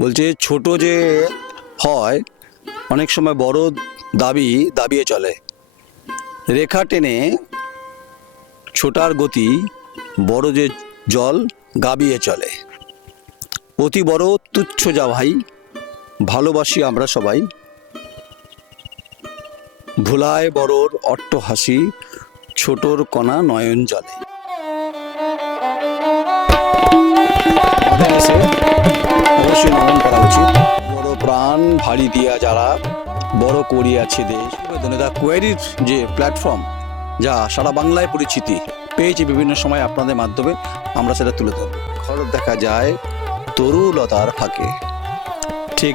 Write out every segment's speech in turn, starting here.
বলছে ছোট যে হয় অনেক সময় বড় দাবিয়ে চলে, রেখা টেনে ছোটার গতি বড় যে জল গাবিয়ে চলে। অতি বড় তুচ্ছ যা ভাই, ভালোবাসি আমরা সবাই, ভুলায় বড়র অট্ট হাসি, ছোটর কণা নয়ন জলে। অবশ্যই নমন করা উচিত। বড় প্রাণ ভারী দিয়া যারা বড় করিয়াছে দেশ। দ্য কোয়েরির যে প্ল্যাটফর্ম, যা সারা বাংলায় পরিচিতি পেয়েছে বিভিন্ন সময় আপনাদের মাধ্যমে, আমরা সেটা তুলে ধরব। খরচ দেখা যায় তরুলতার ফাঁকে, ঠিক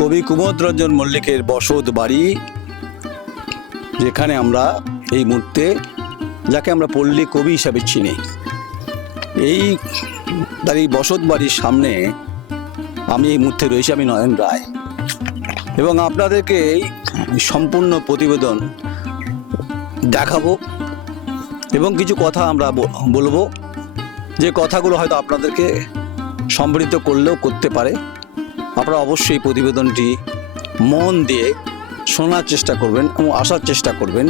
কবি কুমোদ রঞ্জন মল্লিকের বসত বাড়ি, যেখানে আমরা এই মুহূর্তে, যাকে আমরা পল্লী কবি হিসাবে চিনি, তার এই বসত বাড়ির সামনে আমি এই মুহূর্তে রয়েছি। আমি নয়ন রায়, এবং আপনাদেরকে এই সম্পূর্ণ প্রতিবেদন দেখাবো এবং কিছু কথা আমরা বলবো, যে কথাগুলো হয়তো আপনাদেরকে সমৃদ্ধ করলেও করতে পারে। আপনারা অবশ্যই এই প্রতিবেদনটি মন দিয়ে শোনার চেষ্টা করবেন এবং আসার চেষ্টা করবেন।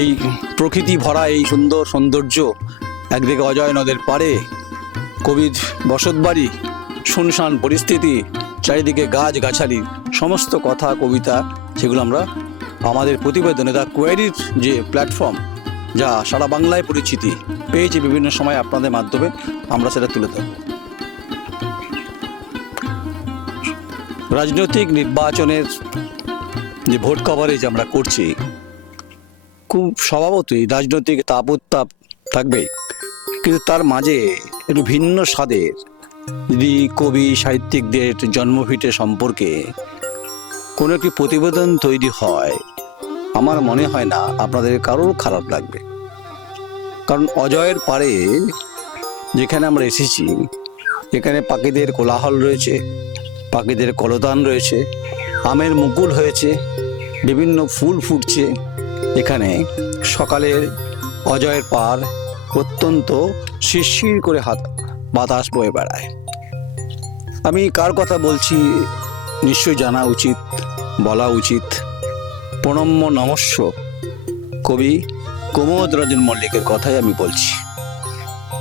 এই প্রকৃতি ভরা এই সুন্দর সৌন্দর্য, একদিকে অজয় নদের পাড়ে কবির বসতবাড়ি, শুনশান পরিস্থিতি, চারিদিকে গাছগাছালি, সমস্ত কথা কবিতা, সেগুলো আমরা আমাদের প্রতিবেদনে দ্য কোয়েরির যে প্ল্যাটফর্ম, যা সারা বাংলায় পরিচিতি পেয়েছে বিভিন্ন সময় আপনাদের মাধ্যমে, আমরা সেটা তুলে ধরব। রাজনৈতিক নির্বাচনের যে ভোট কভারেজ আমরা করছি, খুব স্বভাবতই রাজনৈতিক তাপ উত্তাপ থাকবেই, কিন্তু তার মাঝে একটু ভিন্ন স্বাদের যদি কবি সাহিত্যিকদের জন্মভিটে সম্পর্কে কোনো একটি প্রতিবেদন তৈরি হয়, আমার মনে হয় না আপনাদের কারোর খারাপ লাগবে। কারণ অজয়ের পাড়ে যেখানে আমরা এসেছি, এখানে পাখিদের কোলাহল রয়েছে, পাখিদের কলতান রয়েছে, আমের মুকুল হয়েছে, বিভিন্ন ফুল ফুটছে। এখানে সকালের অজয়ের পাড় অত্যন্ত শিরশির করে বাতাস বয়ে বেড়ায়। আমি কার কথা বলছি নিশ্চয়ই জানা উচিত, বলা উচিত। প্রণম্য নমস্য কবি কুমোদ রঞ্জন মল্লিকের কথাই আমি বলছি।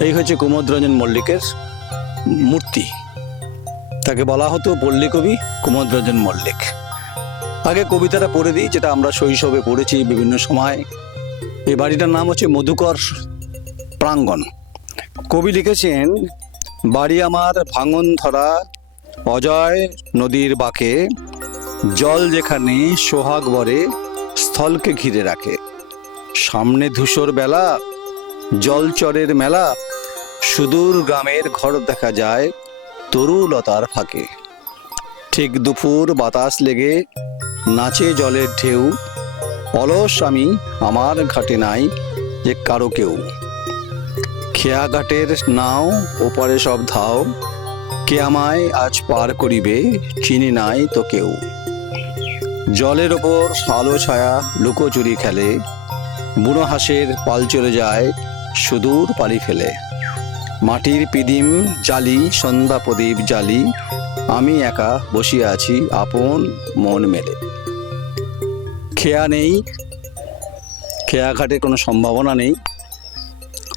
এই হচ্ছে কুমোদ রঞ্জন মল্লিকের মূর্তি। তাকে বলা হতো পল্লী কবি কুমোদ রঞ্জন মল্লিক। আগে কবিতাটা পড়ে দিই, যেটা আমরা শৈশবে পড়েছি বিভিন্ন সময়। এই বাড়িটার নাম হচ্ছে মধুকর প্রাঙ্গণ। কবি লিখেছেন, বাড়ি আমার ভাঙন ধরা অজয় নদীর বাঁকে, জল যেখানে সোহাগ বরে স্থলকে ঘিরে রাখে। সামনে ধূসর বেলা, জলচরের মেলা, সুদূর গ্রামের ঘর দেখা যায় তরুলতার ফাঁকে। ঠিক দুপুর বাতাস লেগে নাচে জলের ঢেউ, অলস আমি আমার ঘাটে নাই যে কারো কেউ। খেয়া ঘাটের নাও ওপারে সব ধাও, কে আমায় আজ পার করিবে চিনি নাই তো কেউ। জলের ওপর আলো ছায়া লুকোচুরি খেলে, বুড়ো হাঁসের পাল চলে যায় সুদূর পালি ফেলে। মাটির পিদিম জালি সন্ধ্যা প্রদীপ জালি, আমি একা বসিয়া আছি আপন মন মেলে। খেয়া নেই, খেয়া ঘাটে কোনো সম্ভাবনা নেই,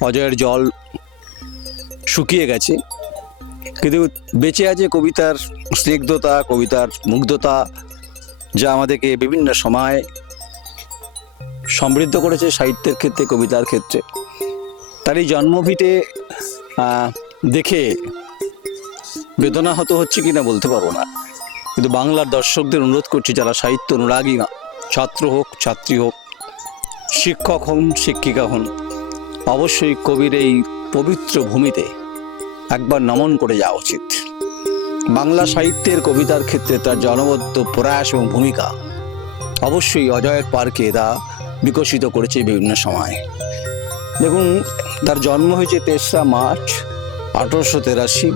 অজয়ের জল শুকিয়ে গেছে, কিন্তু বেঁচে আছে কবিতার স্নিগ্ধতা, কবিতার মুগ্ধতা, যা আমাদেরকে বিভিন্ন সময় সমৃদ্ধ করেছে সাহিত্যের ক্ষেত্রে, কবিতার ক্ষেত্রে। তার এই জন্মভিটে দেখে বেদনা হচ্ছে কিনা বলতে পারবো না, কিন্তু বাংলার দর্শকদের অনুরোধ করছি, যারা সাহিত্য অনুরাগী, ছাত্র হোক ছাত্রী হোক, শিক্ষক হন শিক্ষিকা হন, অবশ্যই কবির এই পবিত্র ভূমিতে একবার নমন করে যাওয়া উচিত। বাংলা সাহিত্যের কবিতার ক্ষেত্রে তার জনবদ্ধ প্রয়াস এবং ভূমিকা অবশ্যই অজয়ের পার্কে তা বিকশিত করেছে বিভিন্ন সময়। দেখুন, তার জন্ম হয়েছে 3রা মার্চ 1883,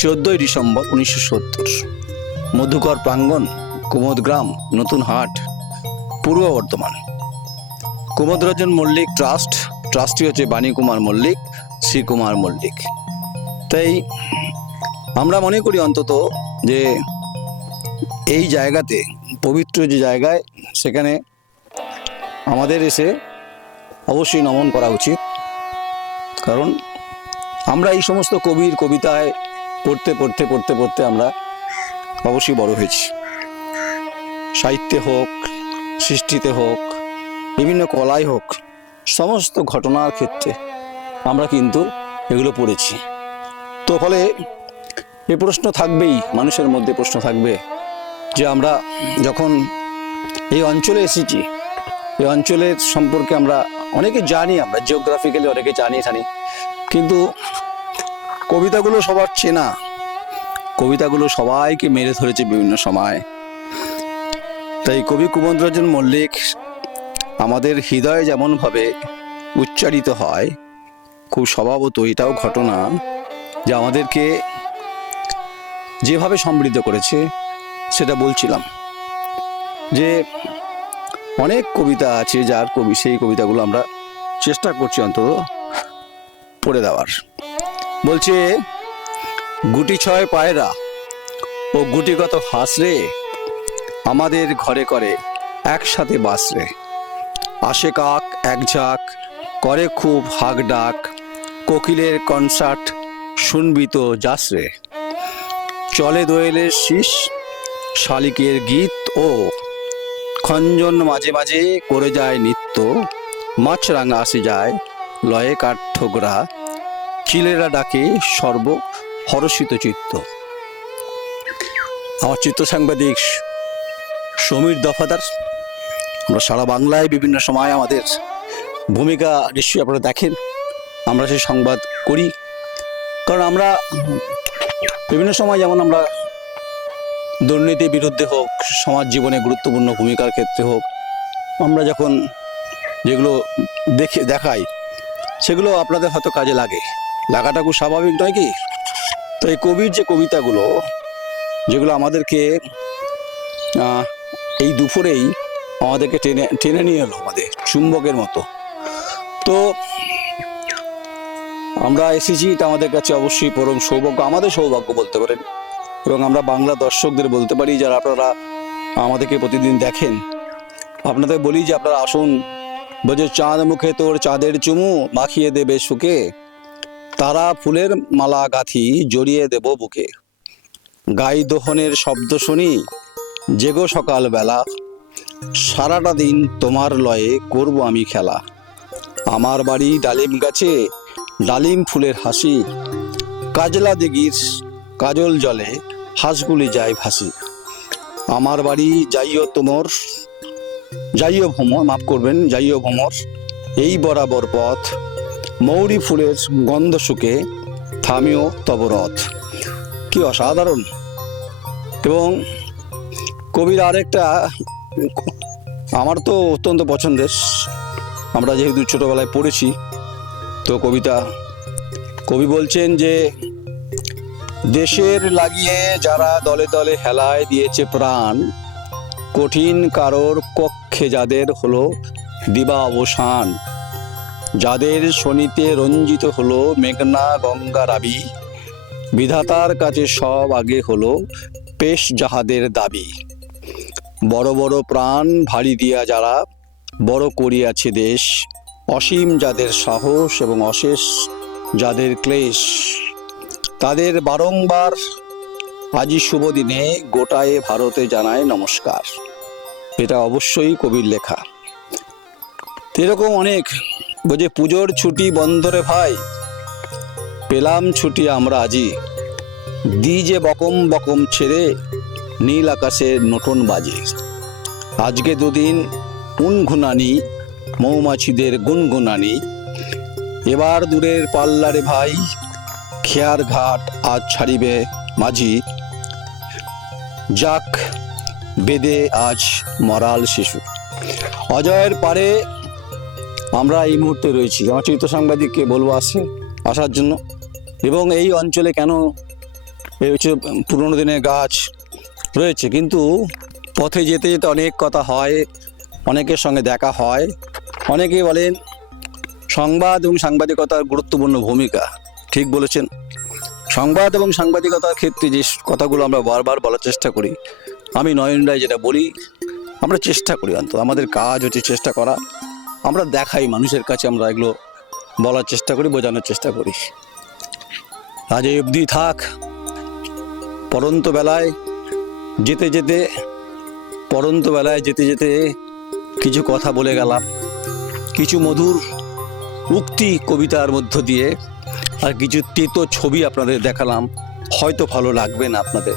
14ই ডিসেম্বর 1970। মধুকর প্রাঙ্গণ, কুমোদ গ্রাম, নতুন হাট, পূর্ব বর্ধমান। কুমোদরঞ্জন মল্লিক ট্রাস্টি হচ্ছে বাণী কুমার মল্লিক, শ্রীকুমার মল্লিক। তাই আমরা মনে করি অন্তত যে এই জায়গাতে, পবিত্র যে জায়গায়, সেখানে আমাদের এসে অবশ্যই নমন করা উচিত। কারণ আমরা এই সমস্ত কবির কবিতায় পড়তে পড়তে পড়তে পড়তে আমরা অবশ্যই বড় হয়েছি। সাহিত্যে হোক, সৃষ্টিতে হোক, বিভিন্ন কলায় হোক, সমস্ত ঘটনার ক্ষেত্রে আমরা কিন্তু এগুলো পড়েছি। তো ফলে এই প্রশ্ন থাকবেই, মানুষের মধ্যে প্রশ্ন থাকবে যে আমরা যখন এই অঞ্চলে এসেছি, এই অঞ্চলের সম্পর্কে আমরা অনেকে জানি, আমরা জিওগ্রাফিক্যালি অনেকে জানি, কিন্তু কবিতাগুলো সবার চেনা, কবিতাগুলো সবাইকে মেরে ধরেছে বিভিন্ন সময়। তাই কবি কুমোদরঞ্জন মল্লিক আমাদের হৃদয়ে যেমনভাবে উচ্চারিত হয়, খুব স্বভাবত এটাও ঘটনা যে আমাদেরকে যেভাবে সমৃদ্ধ করেছে। সেটা বলছিলাম যে অনেক কবিতা আছে যার সেই কবিতাগুলো আমরা চেষ্টা করছি অন্তত পড়ে দেওয়ার। বলছে, গুটি ছয় পায়রা ও গুটিগত হাঁস রে, আমাদের ঘরে করে একসাথে বাস রে। আসে কাক এক ঝাঁক, করে খুব হাক ডাক, কোকিলের কনসার্ট শুনবি তো যাস রে। চলে দোয়েলের শীষ, শালিকের গীত ও খঞ্জন মাঝে মাঝে করে যায় নিত্য। মাছরাঙা আসে যায় লয়ে কাঠঠোকরা, চিলেরা ডাকে সর্ব হরষিত চিত্ত। আমার চিত্র সাংবাদিক সমীর দফাদার, আমরা সারা বাংলায় বিভিন্ন সময় আমাদের ভূমিকা নিশ্চয়ই আপনারা দেখেন, আমরা সেই সংবাদ করি। কারণ আমরা বিভিন্ন সময়, যেমন আমরা দুর্নীতির বিরুদ্ধে হোক, সমাজ জীবনে গুরুত্বপূর্ণ ভূমিকার ক্ষেত্রে হোক, আমরা যখন যেগুলো দেখাই সেগুলো আপনাদের হয়তো কাজে লাগাটা খুব স্বাভাবিক নয় কি? তো এই কবির যে কবিতাগুলো, যেগুলো আমাদেরকে এই দুপুরেই আমাদেরকে টেনে নিয়ে এলো আমাদের চুম্বকের মতো, তো আমরা এসেছি, এটা আমাদের কাছে অবশ্যই পরম সৌভাগ্য, আমাদের সৌভাগ্য বলতে পারেন। এবং আমরা বাংলা দর্শকদের বলতে পারি, যারা আপনারা আমাদেরকে প্রতিদিন দেখেন, আপনাদের বলি যে আপনারা আসুন। বোঝে চাঁদ মুখে তোর চাঁদের চুমু, মাখিয়ে দেবে সুখে, তারা ফুলের মালা গাঁথি জড়িয়ে দেব বুকে। গাই দোহনের শব্দ শুনি জেগো সকালবেলা, সারাটা দিন তোমার লয়ে করব আমি খেলা। আমার বাড়ি ডালিম গাছে ডালিম ফুলের হাসি, কাজলা দিঘির কাজল জলে হাঁসগুলি যায় ভাসি। আমার বাড়ি যাইও ভ্রমর, এই বরাবর পথ, মৌরি ফুলের গন্ধ শুকে থামিও তব রথ। কি অসাধারণ! এবং কবির আরেকটা আমার তো অত্যন্ত পছন্দের, আমরা যেহেতু ছোটবেলায় পড়েছি, তো কবি বলছেন যে, দেশের লাগিয়ে যারা দলে দলে হেলায় দিয়েছে প্রাণ, কঠিন কারোর কক্ষে যাদের হলো দিবা অবসান। যাদের শনিতে রঞ্জিত হলো মেঘনা গঙ্গা রাবি, বিধাতার কাছে সব আগে হলো পেশ যাহাদের দাবি। বড় বড় প্রাণ ভারী দিয়া যারা বড় করিয়াছে দেশ, অসীম যাদের সাহস এবং অশেষ যাদের ক্লেশ, তাদের বারংবার আজি শুভ দিনে গোটায় ভারতে জানায় নমস্কার। এটা অবশ্যই কবির লেখা। এরকম অনেক, বুঝে পুজোর ছুটি বন্ধরে ভাই, পেলাম ছুটি আমরা আজি, দি যে বকম বকম ছেড়ে নীল আকাশের নতুন বাজে। আজকে দুদিন উনঘুনানি মৌমাছিদের গুনগুনানি, এবার দূরের পাল্লারে ভাই, খেয়ার ঘাট আজ ছাড়িবে মাঝি, যাক বেদে আজ মরাল শিশু। অজয়ের পারে আমরা এই মুহূর্তে রয়েছি। আমার চিত্র সাংবাদিককে বলবো আসার জন্য। এবং এই অঞ্চলে কেন এই হচ্ছে পুরোনো দিনের গাছ রয়েছে, কিন্তু পথে যেতে যেতে অনেক কথা হয়, অনেকের সঙ্গে দেখা হয়, অনেকেই বলেন সংবাদ এবং সাংবাদিকতার গুরুত্বপূর্ণ ভূমিকা। ঠিক বলেছেন। সংবাদ এবং সাংবাদিকতার ক্ষেত্রে যে কথাগুলো আমরা বারবার বলার চেষ্টা করি, আমি নয়ন রায় যেটা বলি, আমরা চেষ্টা করি, অন্তত আমাদের কাজ হচ্ছে চেষ্টা করা। আমরা দেখাই মানুষের কাছে, আমরা এগুলো বলার চেষ্টা করি, বোঝানোর চেষ্টা করি। আজ এই অবধি থাক। পরন্ত বেলায় যেতে যেতে কিছু কথা বলে গেলাম, কিছু মধুর উক্তি কবিতার মধ্য দিয়ে, আর কিছু তেতো ছবি আপনাদের দেখালাম। হয়তো ভালো লাগবে না আপনাদের,